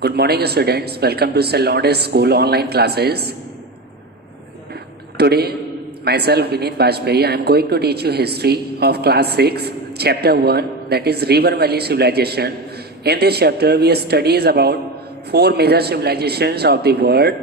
Good morning, students. Welcome to Salonde School online classes. Today, myself Vinit Bajpayee, I am going to teach you history of class 6, chapter 1, that is River Valley Civilization. In this chapter, we study about 4 major civilizations of the world.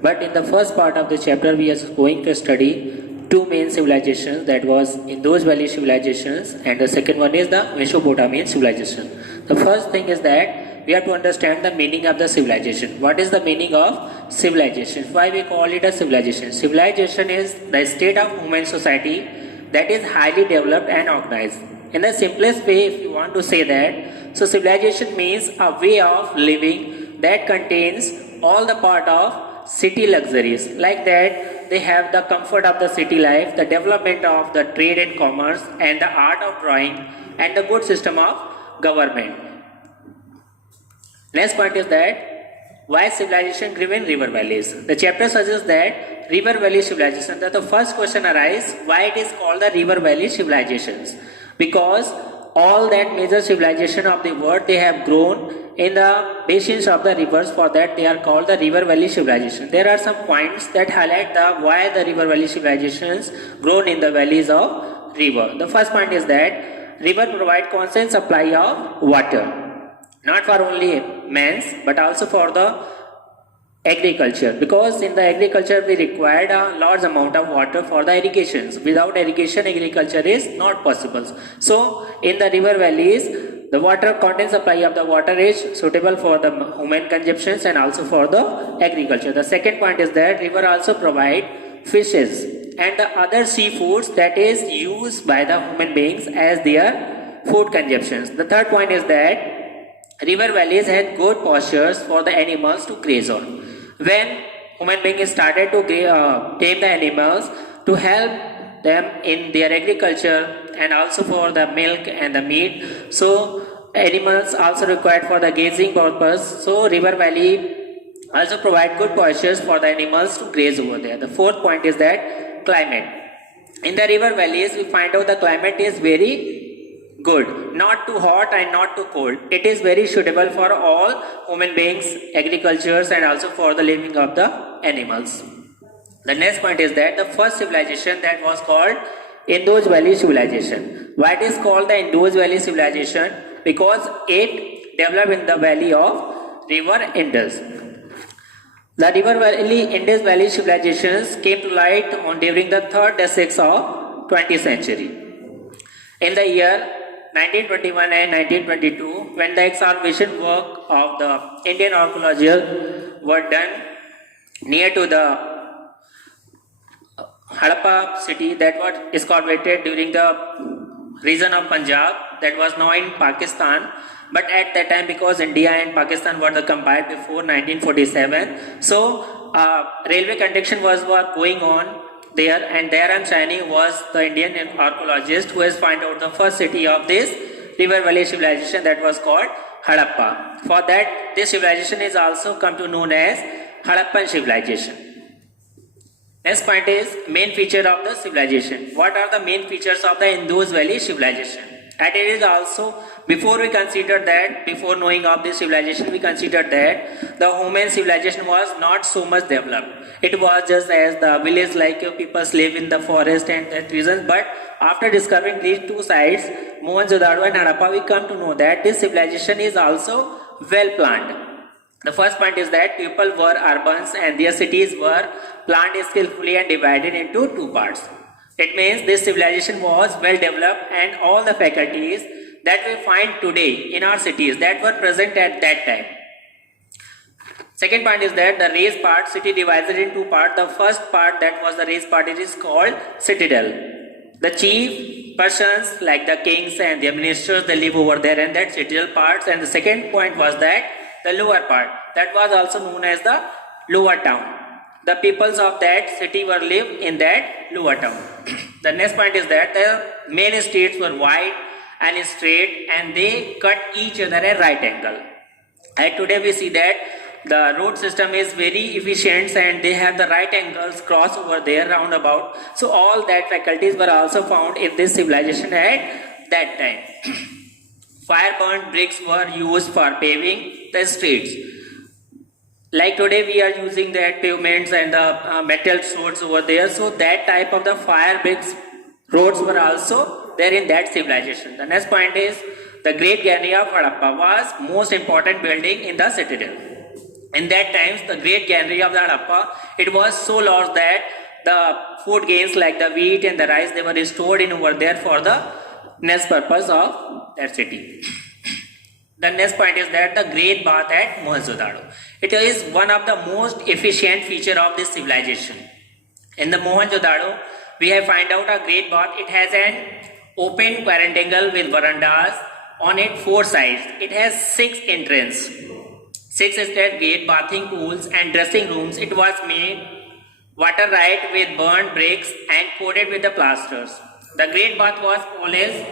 But in the first part of the chapter, we are going to study 2 main civilizations, that was Indus Valley civilizations, and the second one is the Mesopotamian civilization. The first thing is that we have to understand the meaning of the civilization. What is the meaning of civilization? Why we call it a civilization? Civilization is the state of human society that is highly developed and organized. In the simplest way, if you want to say that, so civilization means a way of living that contains all the part of city luxuries. Like that, they have the comfort of the city life, the development of the trade and commerce, and the art of drawing, and the good system of government. Next point is that why civilization grew in river valleys. The chapter suggests that river valley civilization, that the first question arises why it is called the river valley civilizations. Because all that major civilization of the world, they have grown in the basins of the rivers. For that they are called the river valley civilization. There are some points that highlight why the river valley civilizations grown in the valleys of river. The first point is that river provide constant supply of water. Not for only man's but also for the agriculture, because in the agriculture we required a large amount of water for the irrigations. Without irrigation, agriculture is not possible. So in the river valleys, the water content supply of the water is suitable for the human consumptions and also for the agriculture. The second point is that river also provide fishes and the other seafoods that is used by the human beings as their food consumptions. The third point is that river valleys had good pastures for the animals to graze on. When human beings started to tame the animals to help them in their agriculture and also for the milk and the meat, so animals also required for the grazing purpose. So river valley also provide good pastures for the animals to graze over there. The fourth point is that climate. In the river valleys, we find out the climate is very good, not too hot and not too cold. It is very suitable for all human beings, agricultures, and also for the living of the animals. The next point is that the first civilization that was called Indus Valley civilization. Why it is called the Indus Valley civilization? Because it developed in the valley of river Indus. The river valley Indus Valley civilizations came to light on during the third decades of 20th century. In the year 1921 and 1922, when the excavation work of the Indian archaeologists were done near to the Harappa city that was excavated during the region of Punjab, that was now in Pakistan. But at that time, because India and Pakistan were combined before 1947, so railway construction was going on there, and Dayram Saini was the Indian archaeologist who has found out the first city of this river valley civilization, that was called Harappa. For that, this civilization is also come to known as Harappan civilization. Next point is main feature of the civilization. What are the main features of the Indus Valley civilization? And it is also, before we consider that, before knowing of this civilization, we consider that the human civilization was not so much developed. It was just as the village, like people live in the forest and that reasons. But after discovering these two sites, Mohenjo-daro and Harappa, we come to know that this civilization is also well planned. The first point is that people were urbans and their cities were planned skillfully and divided into two parts. It means this civilization was well developed and all the faculties that we find today in our cities that were present at that time. Second point is that the raised part, city divided in two parts. The first part, that was the raised part, it is called citadel. The chief persons like the kings and the ministers, they live over there in that citadel parts. And the second point was that the lower part, that was also known as the lower town. The peoples of that city were live in that lower town. The next point is that the main streets were wide and straight and they cut each other at right angle. And today we see that the road system is very efficient and they have the right angles cross over there roundabout. So all that faculties were also found in this civilization at that time. Fire burnt bricks were used for paving the streets. Like today we are using that pavements and the metal swords over there, so that type of the fire bricks roads were also there in that civilization. The next point is the Great Granary of Harappa was most important building in the citadel. In that times, the Great Granary of the Harappa, it was so large that the food grains like the wheat and the rice, they were stored in over there for the next purpose of that city. The next point is that the Great Bath at Mohenjo-daro. It is one of the most efficient feature of this civilization. In the Mohenjo-daro, we have find out a great bath. It has an open quadrangle with verandas on it 4 sides. It has 6 entrances. 6 step gate, bathing pools and dressing rooms. It was made water right with burnt bricks and coated with the plasters. The great bath was always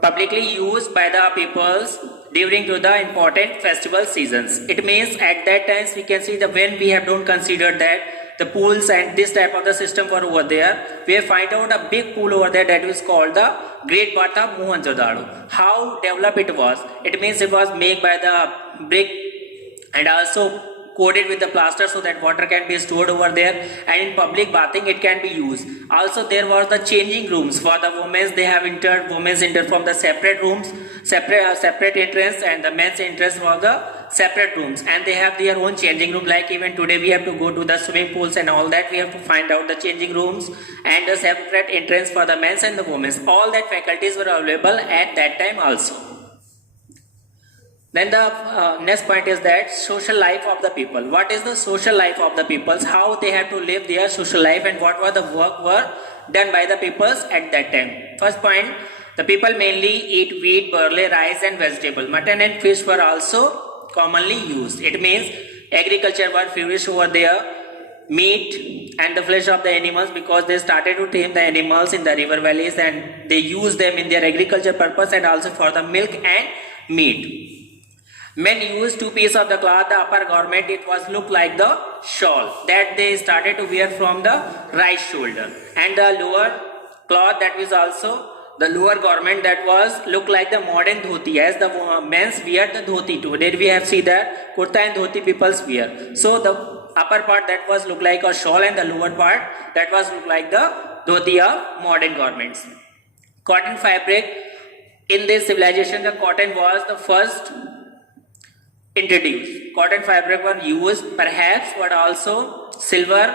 publicly used by the peoples during to the important festival seasons. It means at that times we can see the when we have don't consider that the pools and this type of the system were over there, we have find out a big pool over there that is called the Great Bath of Mohenjo-daro. How developed it was? It means it was made by the brick and also coated with the plaster so that water can be stored over there, and in public bathing it can be used. Also there was the changing rooms for the women. They have entered, women enter from the separate rooms, separate entrance, and the men's entrance for the separate rooms, and they have their own changing room. Like even today we have to go to the swimming pools and all that, we have to find out the changing rooms and the separate entrance for the men's and the women's. All that faculties were available at that time also. Then the next point is that social life of the people. What is the social life of the peoples? How they have to live their social life and what were the work were done by the peoples at that time. First point, the people mainly eat wheat, barley, rice and vegetable. Mutton and fish were also commonly used. It means agriculture were flourished over there. Meat and the flesh of the animals, because they started to tame the animals in the river valleys and they use them in their agriculture purpose and also for the milk and meat. Men used 2 pieces of the cloth, the upper garment, it was look like the shawl that they started to wear from the right shoulder, and the lower cloth, that was also the lower garment, that was look like the modern dhoti, as the men's wear the dhoti. Today we have seen that kurta and dhoti people's wear. So the upper part that was look like a shawl and the lower part that was look like the dhoti of modern garments. Cotton fabric, in this civilization the cotton was the first introduced. Cotton fabric were used perhaps, but also silver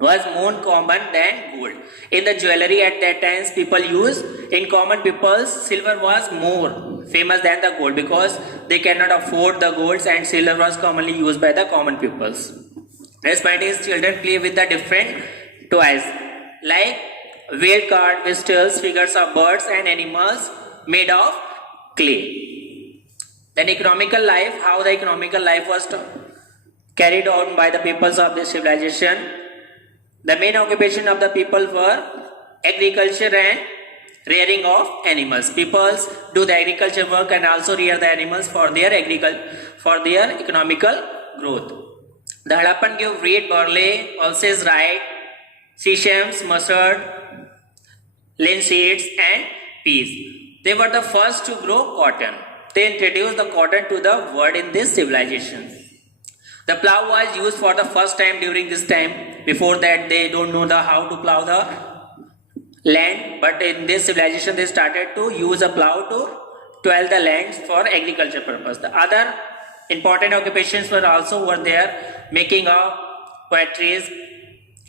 was more common than gold. In the jewelry at that times people used, in common peoples silver was more famous than the gold because they cannot afford the golds, and silver was commonly used by the common peoples. Next point is children play with the different toys like whale card, whistles, figures of birds and animals made of clay. Then economical life, how the economical life was carried on by the peoples of this civilization. The main occupation of the people were agriculture and rearing of animals. Peoples do the agriculture work and also rear the animals for their economical growth. The Harappan give wheat, barley, pulses, rye, sesame, mustard, linseeds and peas. They were the first to grow cotton. They introduced the cotton to the world in this civilization. The plow was used for the first time during this time. Before that they don't know how to plow the land, but in this civilization they started to use a plow to till the lands for agriculture purpose. The other important occupations were also there, making of poetries,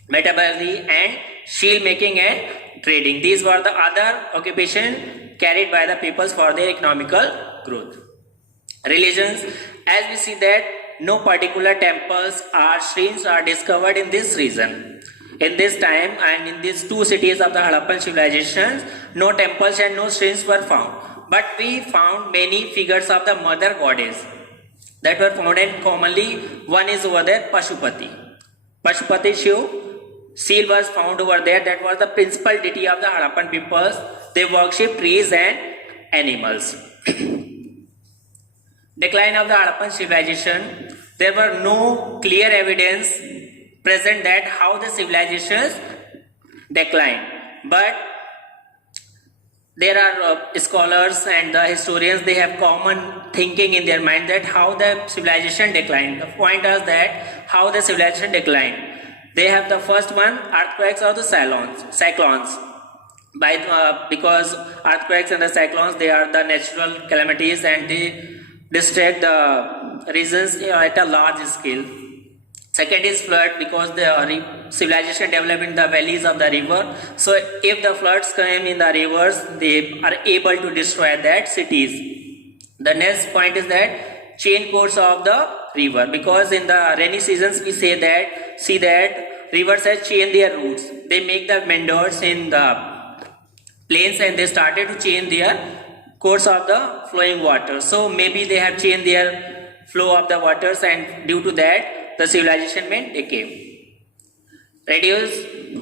metabolism and shield making and trading. These were the other occupations carried by the peoples for their economical growth. Religions, as we see that no particular temples or shrines are discovered in this region. In this time and in these 2 cities of the Harappan civilizations, no temples and no shrines were found. But we found many figures of the mother goddess that were found, and commonly one is over there, Pashupati. Pashupati Shiv seal was found over there. That was the principal deity of the Harappan peoples. They worship trees and animals. Decline of the Harappan civilization. There were no clear evidence present that how the civilizations declined. But there are scholars and the historians, they have common thinking in their mind that how the civilization declined. The point is that how the civilization declined. They have the first one, earthquakes or the cyclones. Because earthquakes and the cyclones, they are the natural calamities and they destroy the regions at a large scale. Second is flood, because the civilization developed in the valleys of the river. So if the floods come in the rivers, they are able to destroy that cities. The next point is that change course of the river, because in the rainy seasons we see that rivers have changed their routes. They make the meanders in the plains and they started to change their course of the flowing water. So maybe they have changed their flow of the waters, and due to that the civilization may decay. Reduce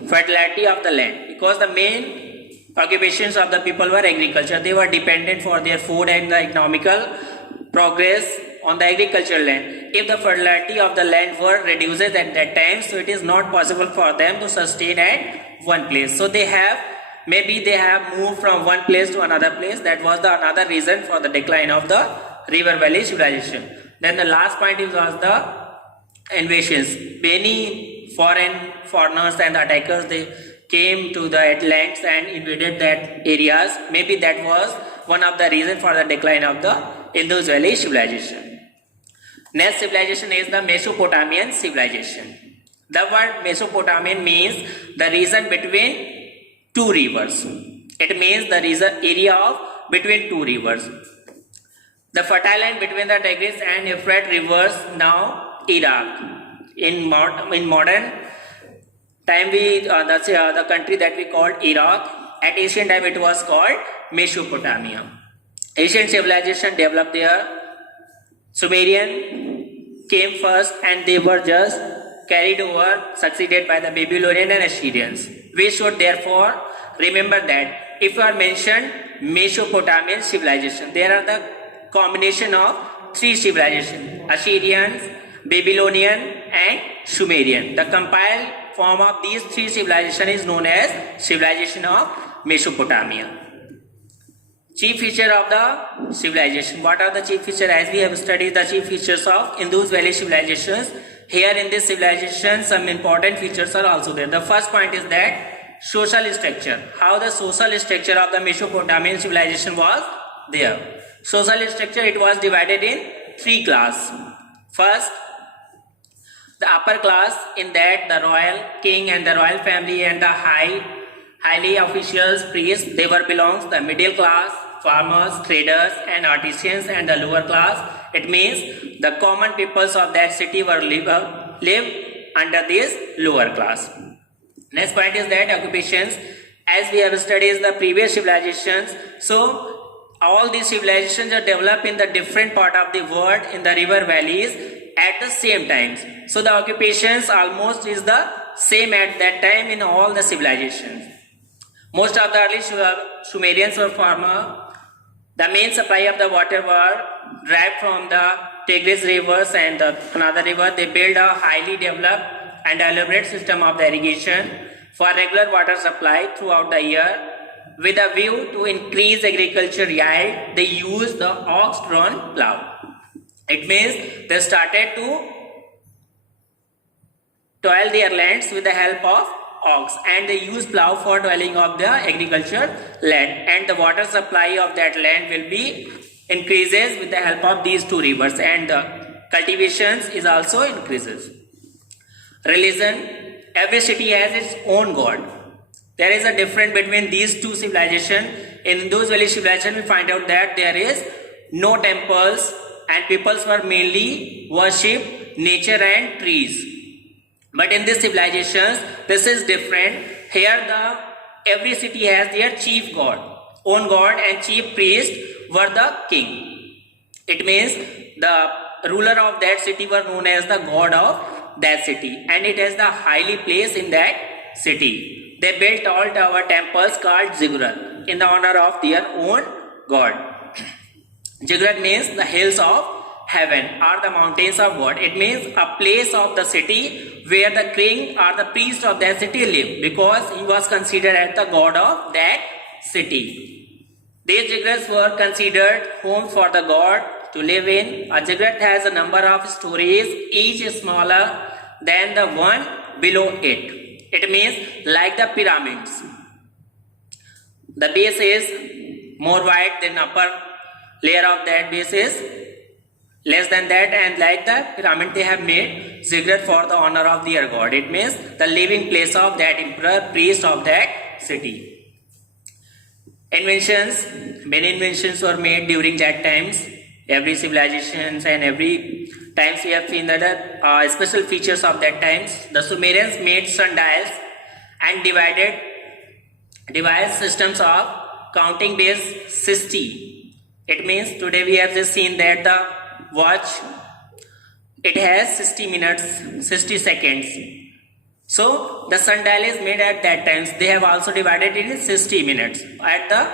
fertility of the land, because the main occupations of the people were agriculture. They were dependent for their food and the economical progress on the agricultural land. If the fertility of the land were reduced at that time, so it is not possible for them to sustain at one place. So they have moved from one place to another place. That was the another reason for the decline of the river valley civilization. Then the last point was the invasions. Many foreigners and attackers, they came to the lands and invaded that areas. Maybe that was one of the reasons for the decline of the Indus Valley civilization. Next civilization is the Mesopotamian civilization. The word Mesopotamian means the region between two rivers. It means the area of between two rivers. The fertile land between the Tigris and Euphrates rivers, now Iraq. In modern time, the country that we called Iraq. At ancient time, it was called Mesopotamia. Ancient civilization developed there. Sumerian came first, and they were just carried over, succeeded by the Babylonian and Assyrians. We should therefore remember that if you are mentioned Mesopotamian civilization, there are the combination of three civilizations: Assyrians, Babylonian and Sumerian. The compiled form of these three civilizations is known as civilization of Mesopotamia. Chief feature of the civilization. What are the chief features? As we have studied the chief features of Indus Valley civilizations, here in this civilization some important features are also there. The first point is that social structure. How the social structure of the Mesopotamian civilization was there. Social structure, it was divided in three classes. First, the upper class, in that the royal king and the royal family and the highly officials, priests, they were belongs the middle class, farmers, traders and artisans, and the lower class. It means the common peoples of that city were live under this lower class. Next point is that occupations. As we have studied the previous civilizations, so all these civilizations are developed in the different part of the world in the river valleys at the same times. So the occupations almost is the same at that time in all the civilizations. Most of the early Sumerians were farmer. The main supply of the water were derived from the Tigris rivers and another river. They built a highly developed and elaborate system of the irrigation for regular water supply throughout the year. With a view to increase agriculture yield, they used the ox-drawn plough. It means they started to toil their lands with the help of ox, and they use plough for toiling of the agriculture land, and the water supply of that land will be increases with the help of these two rivers, and the cultivations is also increases. Religion. Every city has its own god. There is a difference between these two civilizations. In those valley civilizations, we find out that there is no temples and peoples were mainly worship nature and trees. But in these civilizations, this is different. Here, every city has their chief god, own god, and chief priest were the king. It means the ruler of that city were known as the god of that city, and it has the highly place in that city. They built all tower temples called ziggurat in the honor of their own god. Ziggurat means the hills of heaven or the mountains of God. It means a place of the city where the king or the priest of that city lived, because he was considered as the god of that city. These ziggurats were considered homes for the god to live in. A ziggurat has a number of stories, each smaller than the one below it. It means like the pyramids. The base is more wide than upper layer of that base is less than that, and like the pyramid they have made ziggurat for the honor of their god. It means the living place of that emperor, priest of that city. Inventions, many inventions were made during that times. Every civilizations and every times we have seen that special features of that times. The Sumerians made sundials and devised systems of counting based 60. It means today we have just seen that the watch, it has 60 minutes, 60 seconds. So the sundial is made at that times. They have also divided it in 60 minutes at the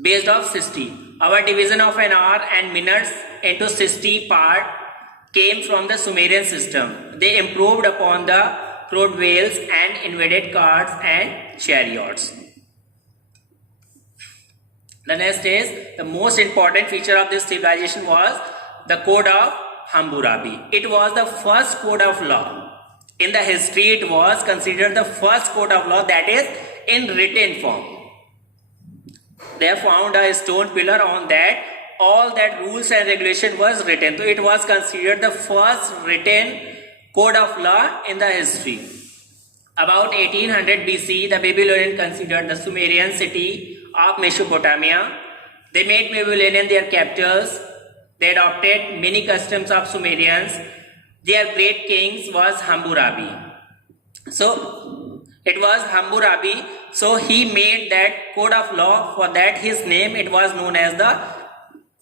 based of 60. Our division of an hour and minutes into 60 part came from the Sumerian system. They improved upon the crude wheels and invented carts and chariots. The next is the most important feature of this civilization was the Code of Hammurabi. It was the first code of law. In the history, it was considered the first code of law that is in written form. They have found a stone pillar on that all that rules and regulation was written. So it was considered the first written code of law in the history. About 1800 BC, the Babylonians considered the Sumerian city of Mesopotamia. They made Babylonian their capitals. They adopted many customs of Sumerians. Their great kings was Hammurabi. So it was Hammurabi. So he made that code of law. For that his name it was known as the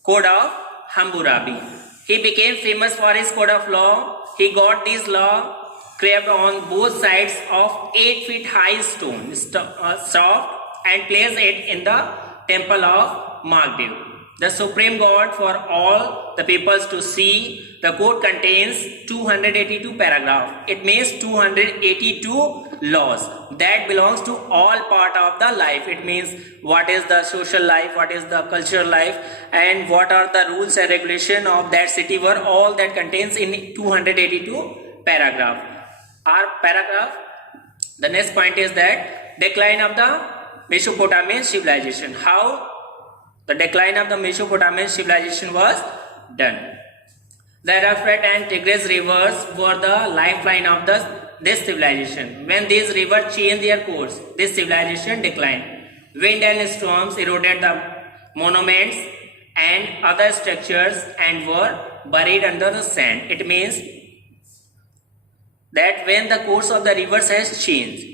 Code of Hammurabi. He became famous for his code of law. He got this law carved on both sides of 8 feet high stone, soft, and placed it in the temple of Magdev, the supreme god for all the peoples to see. The code contains 282 paragraphs. It means 282 laws that belongs to all part of the life. It means what is the social life, what is the cultural life, and what are the rules and regulation of that city were all that contains in 282 paragraph. The next point is that decline of the Mesopotamian civilization. How the decline of the Mesopotamian civilization was done. The Euphrates and Tigris rivers were the lifeline of this civilization. When these rivers changed their course, this civilization declined. Wind and storms eroded the monuments and other structures and were buried under the sand. It means that when the course of the rivers has changed,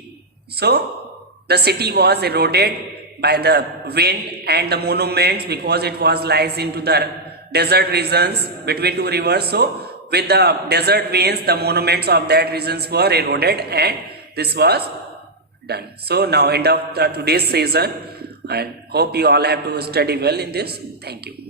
so the city was eroded by the wind and the monuments because it was lies into the desert regions between two rivers. So with the desert winds, the monuments of that regions were eroded and this was done. So now end of today's session, and hope you all have to study well in this. Thank you.